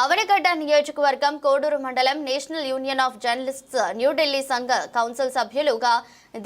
అవనిగడ్డ నియోజకవర్గం కోడూరు మండలం national union of journalists New Delhi సంఘ కౌన్సిల్ సభ్యులుగా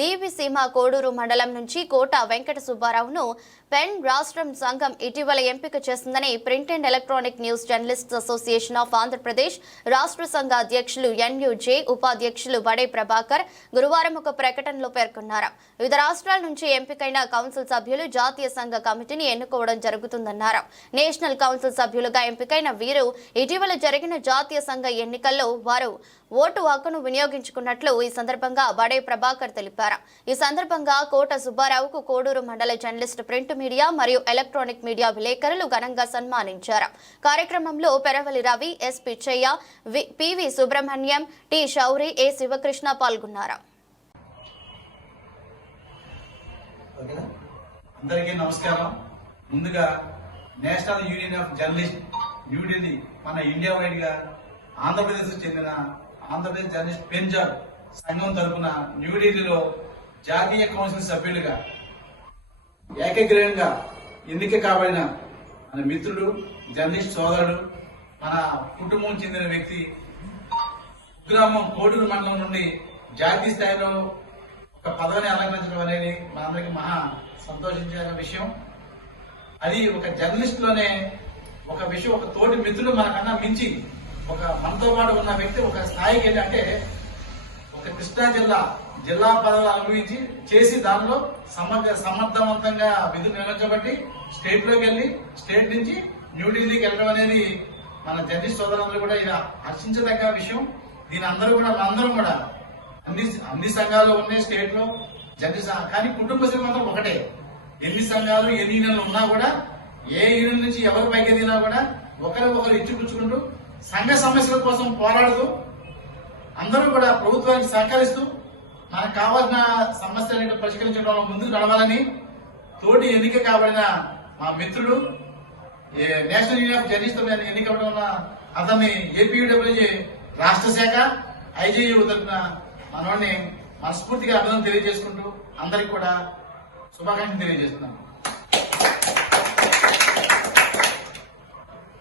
దీవిసీమ కోడూరు మండలం నుంచి కోట వెంకట సుబ్బారావును పెన్ రాష్ట్రం సంఘం ఇటీవల ఎంపిక చేసిందని print and electronic news journalists association of Andhra Pradesh రాష్ట్ర సంఘ అధ్యక్షులు ఎన్యుజే ఉపాధ్యక్షులు బడే ప్రభాకర్ గురువారం ఒక ప్రకటనలో పేర్కొన్నారు. వివిధ రాష్ట్రాల నుంచి ఎంపికైన కౌన్సిల్ సభ్యులు జాతీయ సంఘ కమిటీని ఎన్నుకోవడం జరుగుతుందన్నారు. నేషనల్ కౌన్సిల్ సభ్యులుగా ఎంపికైన వీరు ఇటీవల జరిగిన జాతీయ సంఘ ఎన్నికల్లో వారు ఓటు హక్కును వినియోగించుకున్నట్లు ఈ సందర్భంగా బడే ప్రభాకర్ తెలిపారు. ఈ సందర్భంగా కోట సుబ్బారావుకు కోడూరు మండల జర్నలిస్ట్ ప్రింట్ మీడియా మరియు ఎలక్ట్రానిక్ మీడియా విలేకరులు ఘనంగా సన్మానించారు. కార్యక్రమంలో Peravali Ravi, S Pichaiah, PV Subrahmanyam, T Shouri, A Sivakrishna పాల్గొన్నారు. అందరికీ నమస్కారం. ముందుగా national union of journalist New Delhi మన ఇండియా వైడ్ గా ఆంధ్రప్రదేశ్ చెందిన ఆంధ్రప్రదేశ్ జర్నలిస్ట్ పెంజాబ్ సంఘం తరఫున న్యూఢిల్లీలో జాతీయ కౌన్సిల్ సభ్యులుగా ఏకగ్రీవంగా ఎన్నిక కాబడిన మన మిత్రుడు, జర్నలిస్ట్ సోదరుడు, మన కుటుంబం చెందిన వ్యక్తి, గ్రామం కోడూరు మండలం నుండి జాతీయ స్థాయిలో ఒక పదవిని అలంకరించడం అనేది మనందరికీ మహా సంతోషించిన విషయం. అది ఒక జర్నలిస్ట్ లోనే ఒక విషయం, ఒక తోటి మిత్రుడు మనకన్నా మించి ఒక మనతో పాటు ఉన్న వ్యక్తి ఒక స్థాయికి వెళ్ళి, అంటే ఒక కృష్ణా జిల్లా పదవులు అనుభవించి చేసి దానిలో సమర్థవంతంగా విధులు నిర్వహించబట్టి స్టేట్ లోకి వెళ్ళి స్టేట్ నుంచి న్యూఢిల్లీకి వెళ్ళడం అనేది మన జర్నలిస్ట్ సోదరులందరూ కూడా ఇలా హర్షించదగ్గ విషయం. దీని అందరూ కూడా మనందరం కూడా అన్ని సంఘాలు ఉన్నాయి స్టేట్ లో జర్నలిస్ట్, కానీ కుటుంబ సంఘం ఒకటే. ఎన్ని సంఘాలు ఎన్ని యూనియన్లు ఉన్నా కూడా ఏ యూనియన్ నుంచి ఎవరు పైకి ఎదిగినా కూడా ఒకరు ఇచ్చిపుచ్చుకుంటూ సంఘ సమస్యల కోసం పోరాడుతూ అందరూ కూడా ప్రభుత్వానికి సహకరిస్తూ మనకు కావాల్సిన సమస్యలను పరిష్కరించడంలో ముందుకు నడవాలని తోటి ఎన్నిక కాబడిన మా మిత్రుడు, నేషనల్ యూనియన్ ఆఫ్ జర్నలిస్ట్ ఎన్నికబడి ఉన్న అతన్ని ఏపీడబ్ల్యూజే రాష్ట్ర శాఖ ఐజేయూ తరఫున మనవాడిని మనస్ఫూర్తిగా అభినందన తెలియజేసుకుంటూ అందరికి కూడా శుభాకాంక్షలు తెలియజేస్తున్నాను.